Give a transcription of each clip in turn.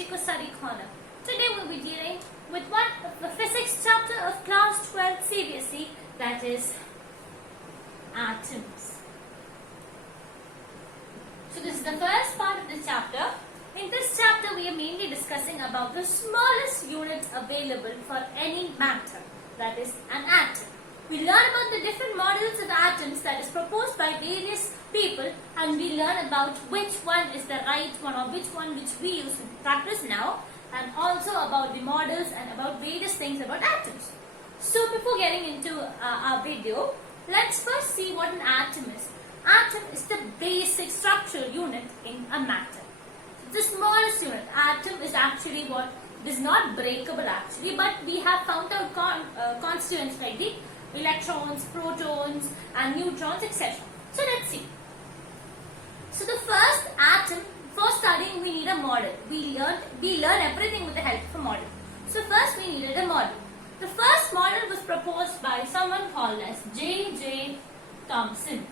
Chico Study Corner. Today we'll be dealing with one of the physics chapter of class 12 CBSE, that is atoms. So this is the first part of this chapter. In this chapter we are mainly discussing about the smallest unit available for any matter, that is an atom. We learn about the different models of atoms that is proposed by various people, and we learn about which one is the right one or which one which we use in practice now, and also about the models and about various things about atoms. So before getting into our video, let's first see what an atom is. Atom is the basic structural unit in a matter. The smallest unit. Atom is actually what is not breakable actually, but we have found out constituents like the electrons, protons and neutrons, etc. So let's see. So the first atom, for studying we need a model. We learn everything with the help of a model. So first we needed a model. The first model was proposed by someone called as J.J. Thomson.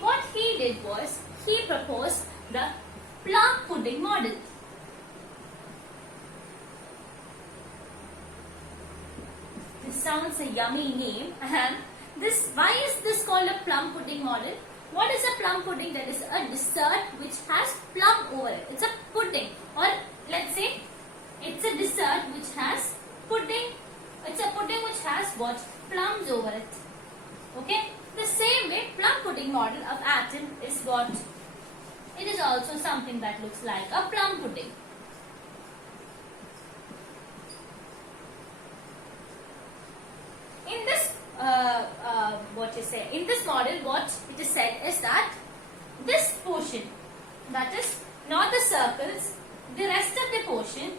What he did was, he proposed the plum pudding model. This sounds a yummy name. And why is this called a plum pudding model? What is a plum pudding? That is a dessert which has plum over it. It's a pudding, or let's say it's a dessert which has pudding. It's a pudding which has what? Plums over it. Okay. The same way, plum pudding model of atom is what? It is also something that looks like a plum pudding. In this, in this model, what it is said is that this portion, that is not the circles, the rest of the portion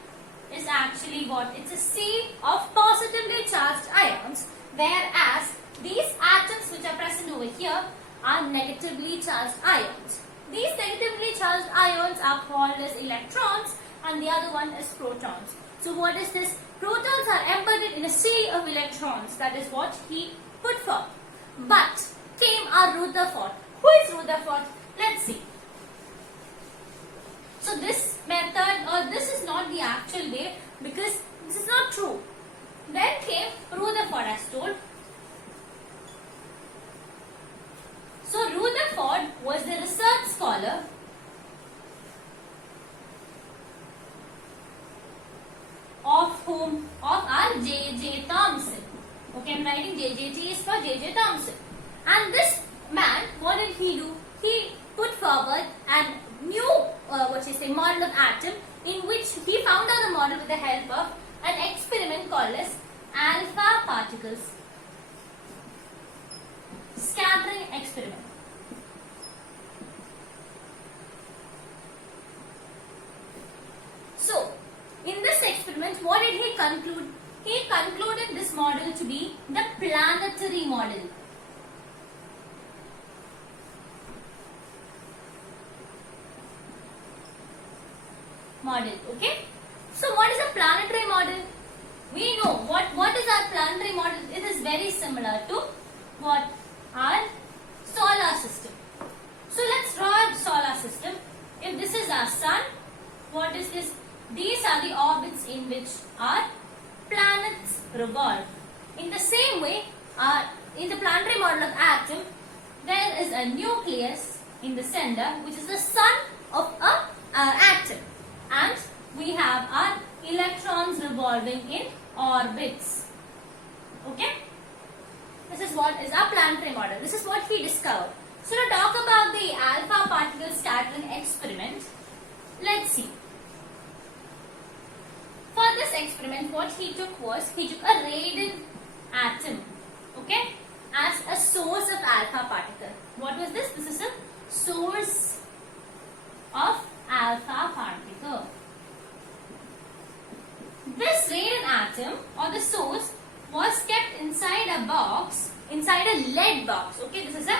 is actually what? It's a sea of positively charged ions, whereas these atoms which are present over here are negatively charged ions. These negatively charged ions are called as electrons, and the other one is protons. So what is this? Protons are embedded in a sea of electrons. That is what he put forth. But came our Rutherford. Who is Rutherford? Let's see. So this method, or this is not the actual way, because this is not true. Then came Rutherford as told. So Rutherford was the research scholar of our J.J. Thomson. Okay, I'm writing J.J.T is for J.J. Thomson. And this man, what did he do? He put forward a new, model of atom, in which he found out the model with the help of an experiment called as alpha particles scattering experiment. So, in this experiment, what did he conclude? He concluded this model to be the planetary model. Okay? So, what is a planetary model? We know what is our planetary model. It is very similar to what? Our solar system. So let's draw a solar system. If this is our sun, what is this? These are the orbits in which our planets revolve. In the same way, in the planetary model of atom, there is a nucleus in the center, which is the sun of an atom, and we have our electrons revolving in orbits. Okay? This is what is our planetary model. This is what he discovered. So to talk about the alpha particle scattering experiment, let's see. For this experiment, what he took was, he took a radon atom, okay, as a source of alpha particle. What was this? This is a source of alpha particle. This radon atom, or the source, was kept inside a box, inside a lead box. Okay, this is a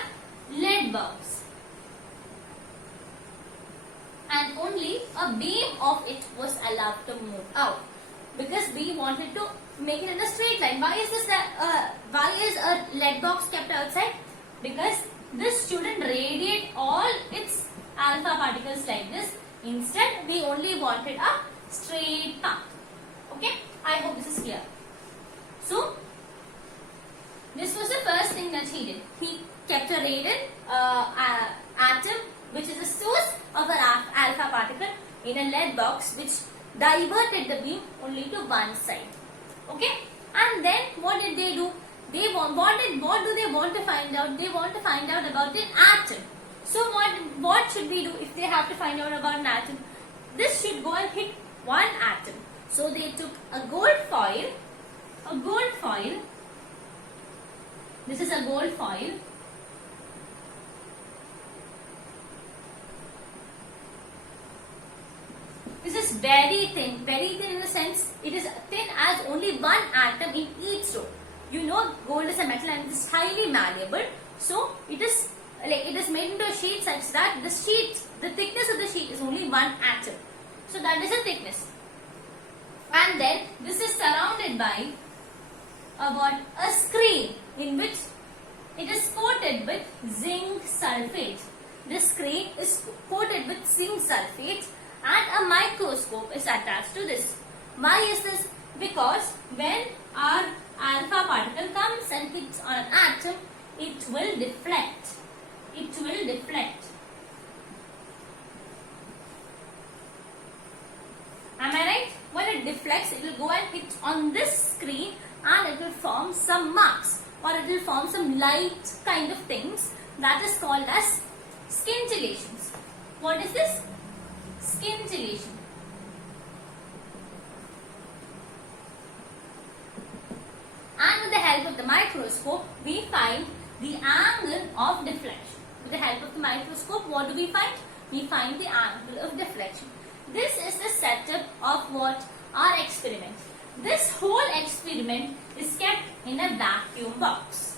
lead box. And only a beam of it was allowed to move out, because we wanted to make it in a straight line. Why is a lead box kept outside? Because this shouldn't radiate all its alpha particles particles like this. Instead, we only wanted a straight path. Okay, I hope this is clear. So, this was the first thing that he did. He kept a radon atom, which is a source of an alpha particle, in a lead box, which diverted the beam only to one side. Okay, and then what did they do? What do they want to find out? They want to find out about an atom. So what should we do if they have to find out about an atom? This should go and hit one atom. So they took a gold foil. This is a gold foil. This is very thin in the sense it is thin as only one atom in each row. You know, gold is a metal and it is highly malleable. So it is made into a sheet such that the thickness of the sheet is only one atom. So that is the thickness. And then this is surrounded by about a screen in which it is coated with zinc sulfate. This screen is coated with zinc sulfate and a microscope is attached to this. Why is this? Because when our alpha particle comes and hits on an atom, it will deflect. Am I right? When it deflects, it will go and hit on this screen and it will form some marks, or it will form some light kind of things that is called as scintillations. What is this? Scintillation. And with the help of the microscope, we find the angle of deflection. With the help of the microscope, what do we find? We find the angle of deflection. This is the setup of what? Our experiment. This whole experiment is kept in a vacuum box.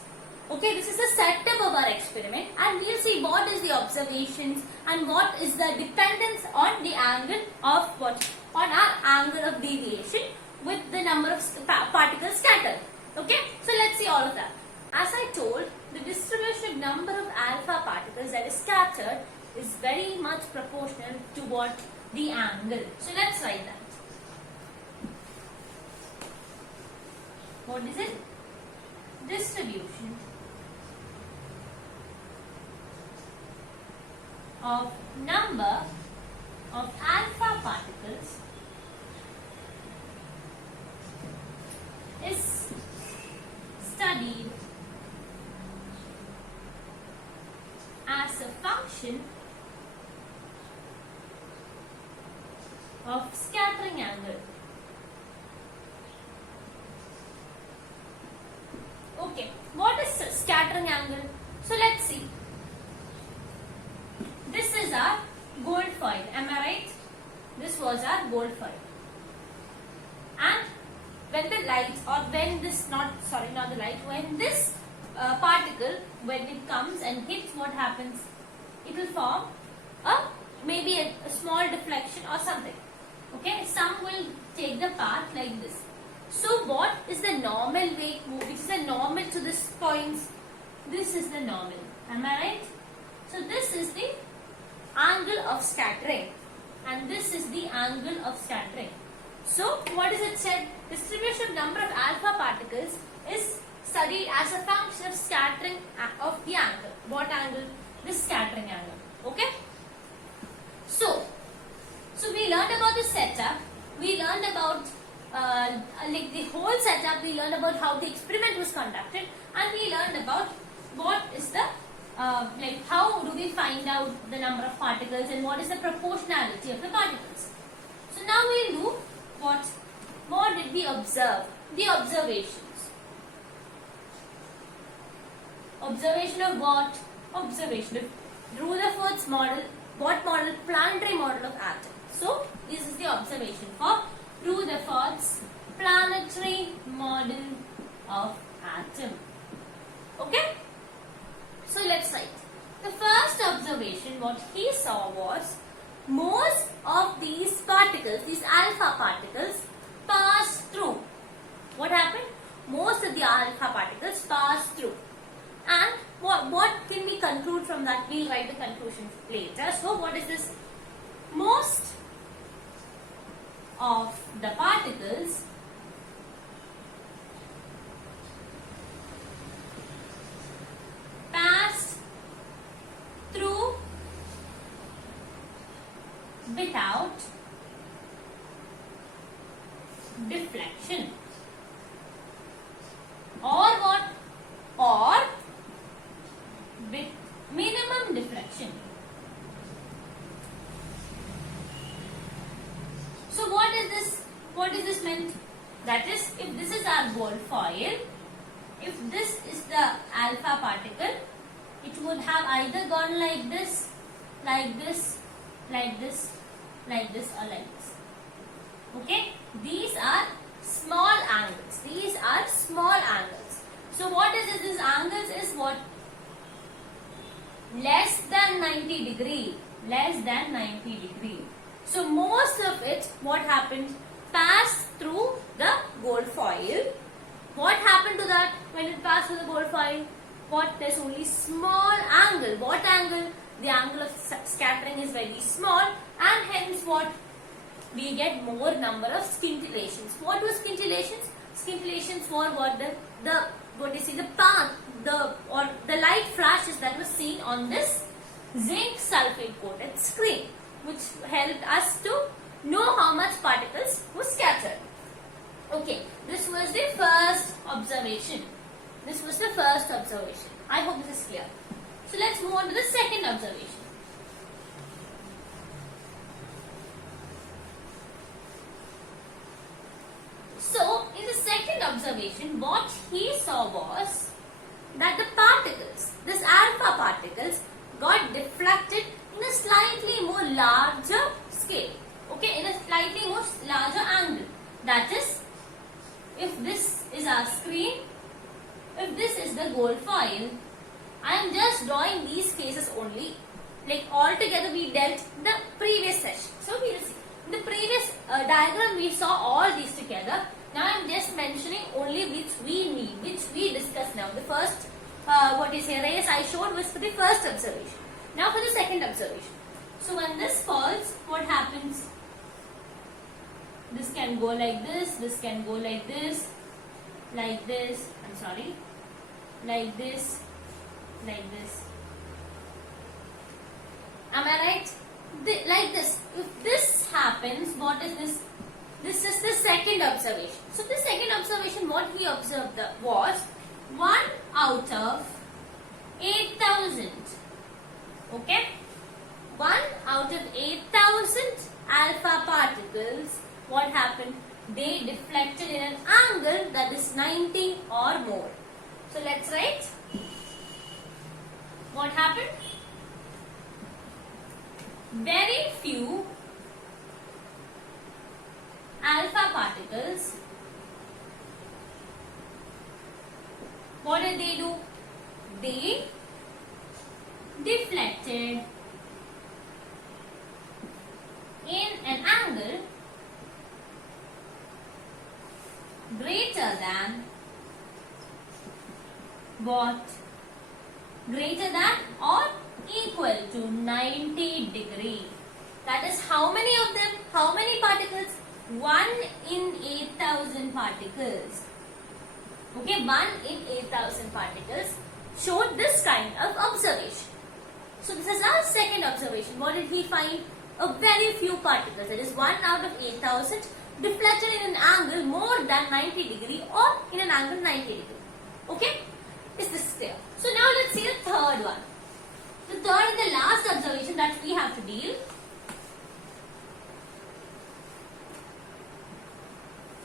Okay, this is the setup of our experiment, and we'll see what is the observations and what is the dependence on the angle of what? On our angle of deviation with the number of particles scattered. Okay, so let's see all of that. As I told, the distribution number of alpha particles that is scattered is very much proportional to what? The angle. So let's write that. What is it? Distribution of number of alpha particles is studied as a function of scattering angle. Okay, what is scattering angle? So let's see. This is our gold foil, am I right? This was our gold foil. And when the light, or when this, when this particle, when it comes and hits, what happens? It will form maybe a small deflection or something. Okay, some will take the path like this. So what is the normal way, which is the normal to this point? This is the normal, am I right? So this is the angle of scattering, and this is the angle of scattering. So what is it said? Distribution of number of alpha particles is studied as a function of scattering of the angle. What angle? This scattering angle. Okay. So we learned about the setup. We learned about like the whole setup. We learned about how the experiment was conducted, and we learned about what is the like how do we find out the number of particles and what is the proportionality of the particles. So now we'll do what did we observe? The observations. Observation of what? Observation of Rutherford's model. What model? Planetary model of atom. So this is the observation for Rutherford's planetary model of atom. Okay? So let's write. The first observation, what he saw was most of these particles, these alpha particles, pass through. What happened? Most of the alpha particles pass through. And what can we conclude from that? We'll write the conclusion later. So what is this? most of the particles passed through without deflection, or what? Or with minimum deflection. So what is this? What is this meant? That is, if this is our gold foil, if this is the alpha particle, it would have either gone like this, like this, like this, like this, or like this. Okay? These are small angles. These are small angles. So what is this? This angles is what? Less than 90 degree. Less than 90 degree. So most of it, what happened? Passed through the gold foil. What happened to that when it passed through the gold foil? What? There's only small angle. What angle? The angle of scattering is very small, and hence what? We get more number of scintillations. What was scintillations? Scintillations were what? What you see, the path, the light flashes that was seen on this zinc sulfate coated screen, which helped us to know how much particles were scattered. Okay, this was the first observation. This was the first observation. I hope this is clear. So let's move on to the second observation. So in the second observation, what he saw was that the particles, this alpha particles, got deflected in a slightly more larger scale. Okay, in a slightly more larger angle. That is, if this is our screen, if this is the gold foil, I am just drawing these cases only. Like altogether we dealt in the previous session. So we will see. In the previous diagram we saw all these together. Now I am just mentioning only which we need, which we discussed now. The first, rays I showed was for the first observation. Now for the second observation. So when this falls, what happens? This can go like this can go like this, like this, like this. Am I right? Like this. If this happens, what is this? This is the second observation. So the second observation, what he observed was 1 out of 8,000. Okay? 1 out of 8,000 alpha particles, what happened? They deflected in an angle that is 90 or more. So let's write. What happened? Very few alpha particles, what did they do? They deflected in an angle greater than what? Greater than or equal to 90 degree. That is how many of them? How many particles? 1 in 8,000 particles. Okay, 1 in 8,000 particles showed this kind of observation. So this is our second observation. What did he find? A very few particles. That is 1 out of 8,000 deflected in an angle more than 90 degree or in an angle 90 degree. Okay? Is this clear? So now let's see the third one. The third and the last observation that we have to deal.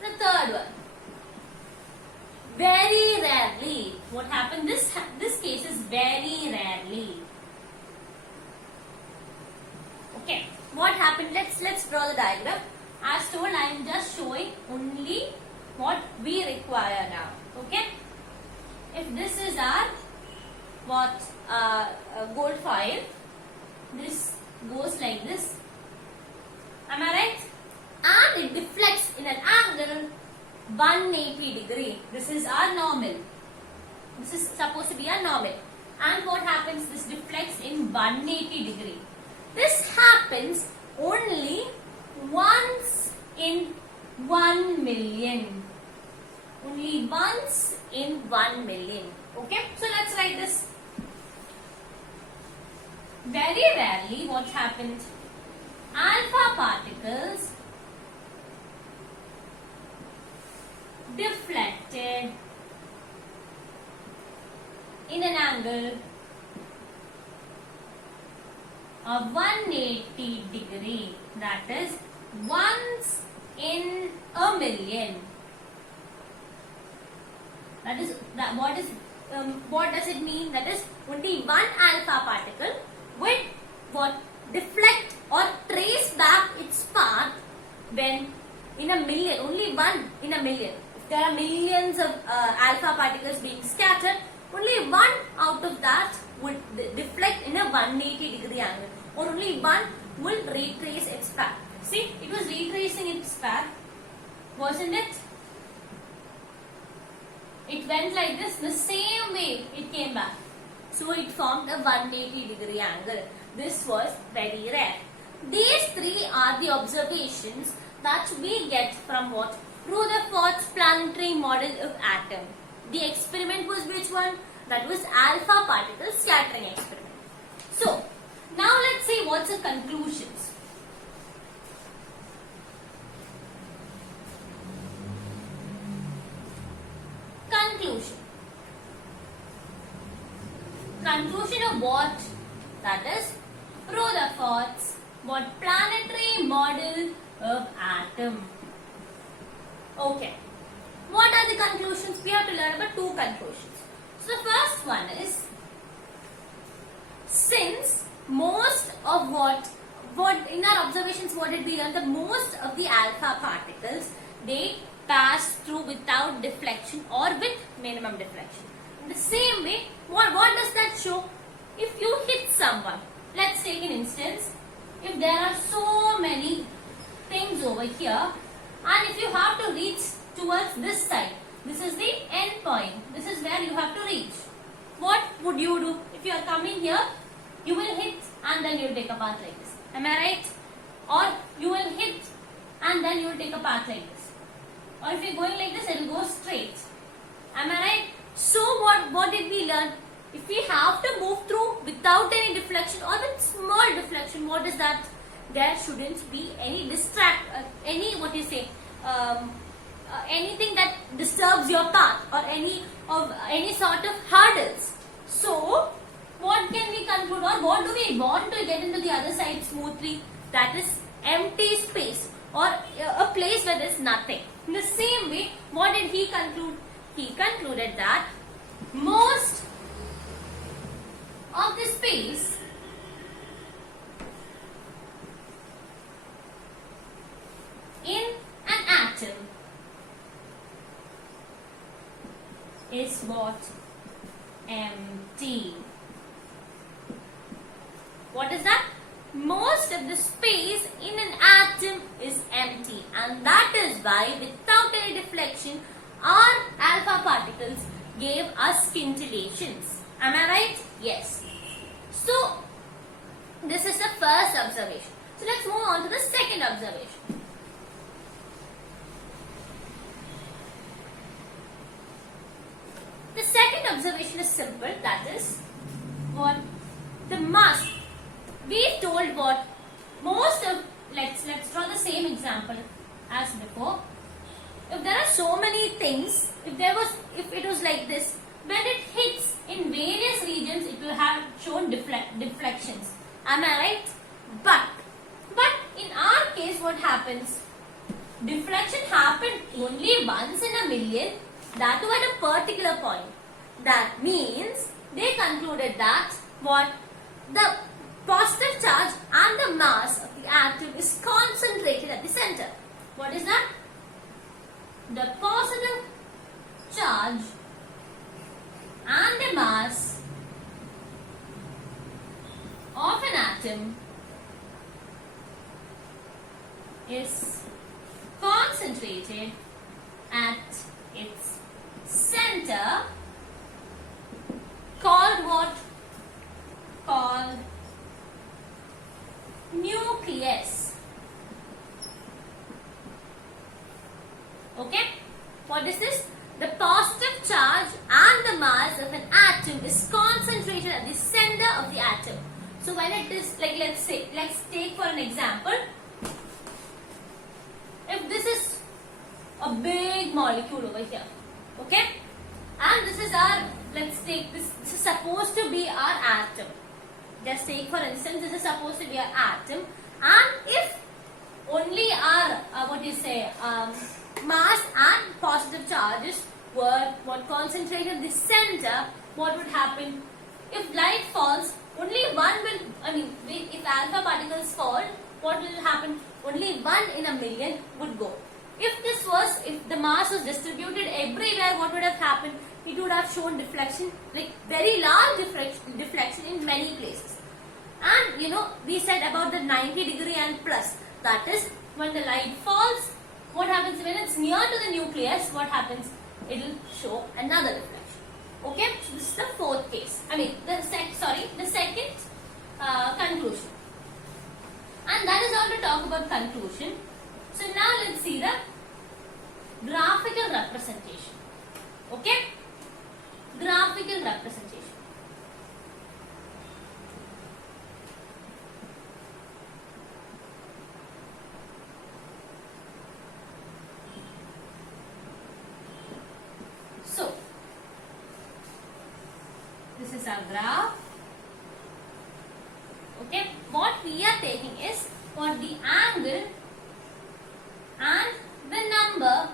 The third one. Very rarely. What happened? This case is very rarely. Okay. What happened? Let's draw the diagram. As told, I am just showing only what we require now. Okay. If this is our gold foil, this goes like this. Am I right? And it deflects in an angle 180 degree. This is our normal. This is supposed to be our normal. And what happens? This deflects in 180 degree. This happens only very rarely what happened? Alpha particles deflected in an angle of 180 degree, that is once in a million. What does it mean? That is only one alpha particle will deflect or trace back its path when in a million, only one in a million. If there are millions of alpha particles being scattered, only one out of that would deflect in a 180 degree angle, or only one will retrace its path. See, it was retracing its path, wasn't it? It went like this, the same way it came back. So it formed a 180 degree angle. This was very rare. These three are the observations that we get from what? Rutherford's planetary model of atom. The experiment was which one? That was alpha particle scattering experiment. So, now let's see what's the conclusions. Conclusion of what? That is Rutherford's planetary model of atom. Okay. What are the conclusions? We have to learn about two conclusions. So the first one is, since most of what in our observations, what did we learn? The most of the alpha particles, they pass through without deflection or with minimum deflection. In the same way, what does that show? If you hit someone, let's take an instance, if there are so many things over here, and if you have to reach towards this side, this is the end point, this is where you have to reach. What would you do? If you are coming here, you will hit and then you will take a path like this. Am I right? Or you will hit and then you will take a path like this. Or if you are going like this, it will go straight. Am I right? So what did we learn? If we have to move through without any deflection or with small deflection, what is that? There shouldn't be any anything that disturbs your path or any sort of hurdles. So what can we conclude, or what do we want to get into the other side smoothly? That is empty space or a place where there is nothing. In the same way, what did he conclude? He concluded that most of the space in an atom is what? Empty. What is that? Most of the space in an atom is empty, and that is why without any deflection our alpha particles gave us scintillations. Am I right? Yes. So this is the first observation. So let's move on to the second observation. The second observation is simple, that is what? The mass. We told what? Most of, let's draw the same example as before. If there are so many things, if it was like this, when it hits in various regions, it will have shown deflections. Am I right? But in our case, what happens? Deflection happened only once in a million, that too at a particular point. That means they concluded that what? The positive charge and the mass of the atom is concentrated at the center. What is that? The positive charge and the mass of an atom is concentrated at its center, called what? Called nucleus. Okay? What is this? The positive charge and the mass of an atom is concentrated at the center of the atom. So So when it is like, let's take for an example, if this is a big molecule over here, okay, and this is our, let's take this is supposed to be our atom. Just take for instance, this is supposed to be our atom, and if only our mass and positive charges were concentrated in the center, what would happen? If light falls, only one will, if alpha particles fall, what will happen? Only 1 in a million would go. If the mass was distributed everywhere, what would have happened? It would have shown deflection, like very large deflection in many places. And we said about the 90-degree and plus. That is, when the light falls, what happens when it's near to the nucleus? What happens? It will show another reflection. Okay, so this is the fourth case. The second conclusion. And that is all to talk about conclusion. So now let's see the graphical representation. Okay, graphical representation. So this is our graph. Okay, what we are taking is for the angle and the number.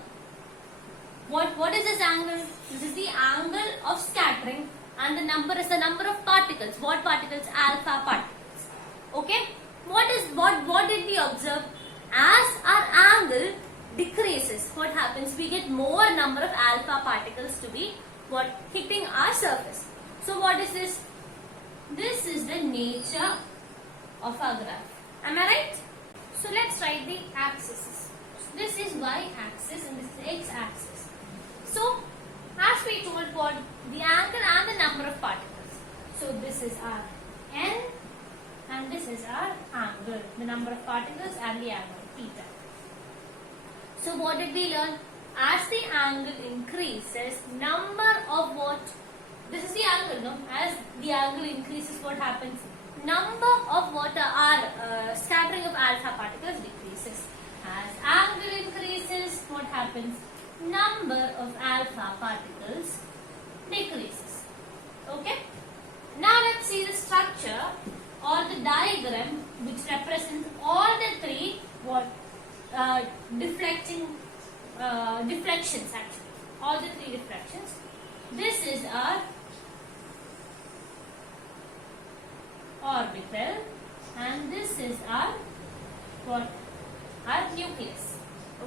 What is this angle? This is the angle of scattering, and the number is the number of particles. What particles? Alpha particles. Okay, what did we observe? As our angle decreases, what happens? We get more number of alpha particles to be hitting our surface. So what is this? This is the nature of our graph. Am I right? So let's write the axes. This is y-axis and this is x-axis. So as we told, for the angle and the number of particles. So this is our n and this is our angle, the number of particles and the angle theta. So what did we learn? As the angle increases, number of what? This is the angle, no? As the angle increases, what happens? Number of what are scattering of alpha particles decreases. As angle increases, what happens? Number of alpha particles decreases. Okay? Now let's see the structure or the diagram which represents all the three deflections actually. All the three deflections. This is our orbital and this is our nucleus.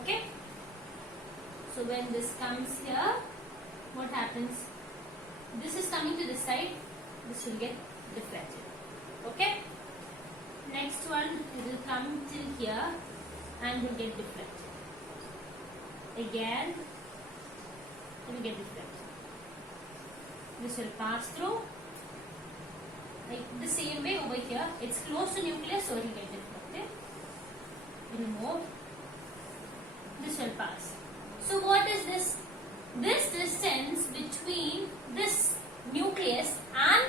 Okay? So when this comes here, what happens? This is coming to this side, this will get deflected. Okay? Next one, it will come till here and will get deflected. Again, it will get deflected. This will pass through. Like the same way over here, it's close to nucleus, so it will get deflected. It will move. This will pass. So what is this? This distance between this nucleus and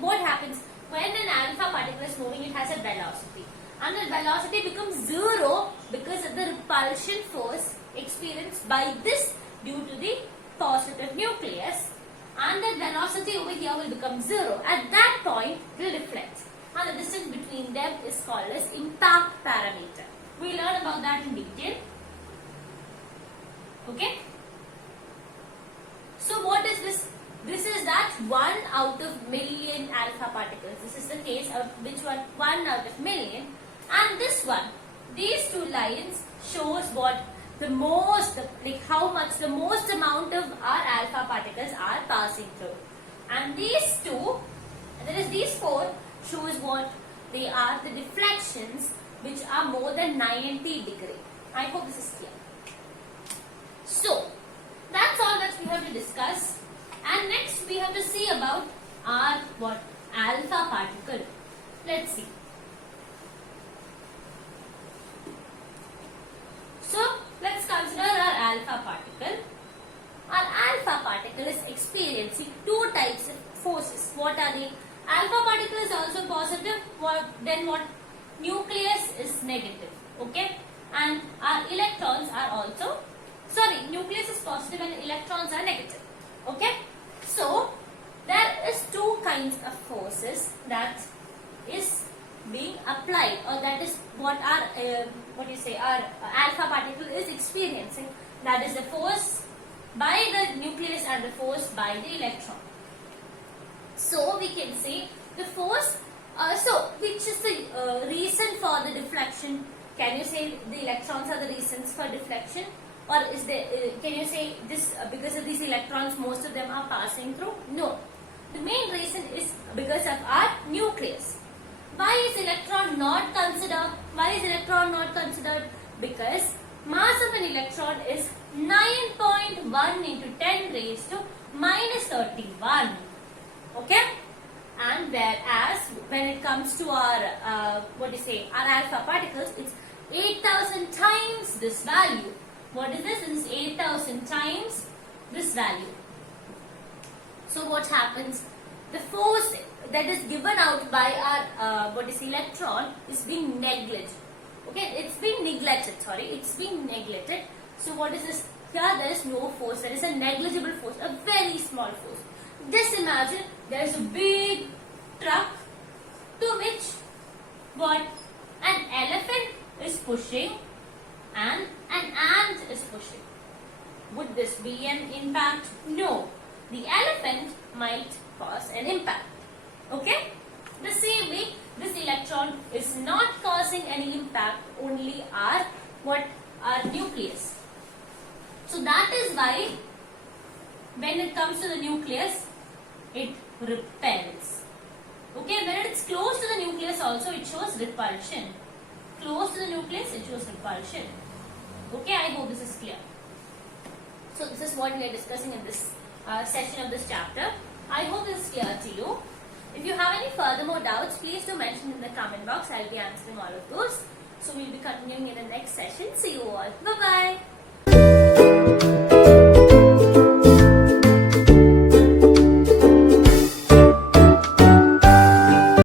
what happens when an alpha particle is moving? It has a velocity, and the velocity becomes zero because of the repulsion force experienced by this due to the positive nucleus, and the velocity over here will become zero. At that point, it will deflect, and the distance between them is called as impact parameter. We learn about that in detail. Okay. So what is this? This is that 1 out of million alpha particles. This is the case of which one? 1 out of million. And this one, these two lines shows what the most, like how much the most amount of our alpha particles are passing through. And these two, that is these four, shows what they are, the deflections which are more than 90 degree. I hope this is clear. So, that's all that we have to discuss. And next we have to see about our alpha particle. Let's see. So, let's consider our alpha particle. Our alpha particle is experiencing two types of forces. What are they? Alpha particle is then what? Nucleus is negative. Okay, and our electrons are also, sorry, nucleus is positive and electrons are negative. Okay, so there is two kinds of forces that is being applied, or that is what our our alpha particle is experiencing. That is the force by the nucleus and the force by the electron. So we can say the force, which is the reason for the deflection? Can you say the electrons are the reasons for deflection, or is there, can you say this because of these electrons most of them are passing through? No, the main reason is because of our nucleus. Why is electron not considered? Why is electron not considered? Because mass of an electron is 9.1 into 10 raised to minus 31. Okay? And whereas when it comes to our our alpha particles, it's 8,000 times this value. What is this? This is 8,000 times this value. So what happens? The force that is given out by our electron is being neglected. Okay, it's being neglected. Sorry, it's being neglected. So what is this? Here there is no force. There is a negligible force, a very small force. Just imagine there is a big truck to which what? An elephant is pushing and an ant is pushing. Would this be an impact? No. The elephant might cause an impact. Okay? The same way, this electron is not causing any impact, only our nucleus. So that is why when it comes to the nucleus, it repels. Okay, when it's close to the nucleus also it shows repulsion. Close to the nucleus it shows repulsion. Okay, I hope this is clear. So this is what we are discussing in this session of this chapter. I hope this is clear to you. If you have any further more doubts, please do mention in the comment box. I'll be answering all of those. So we'll be continuing in the next session. See you all. Bye-bye.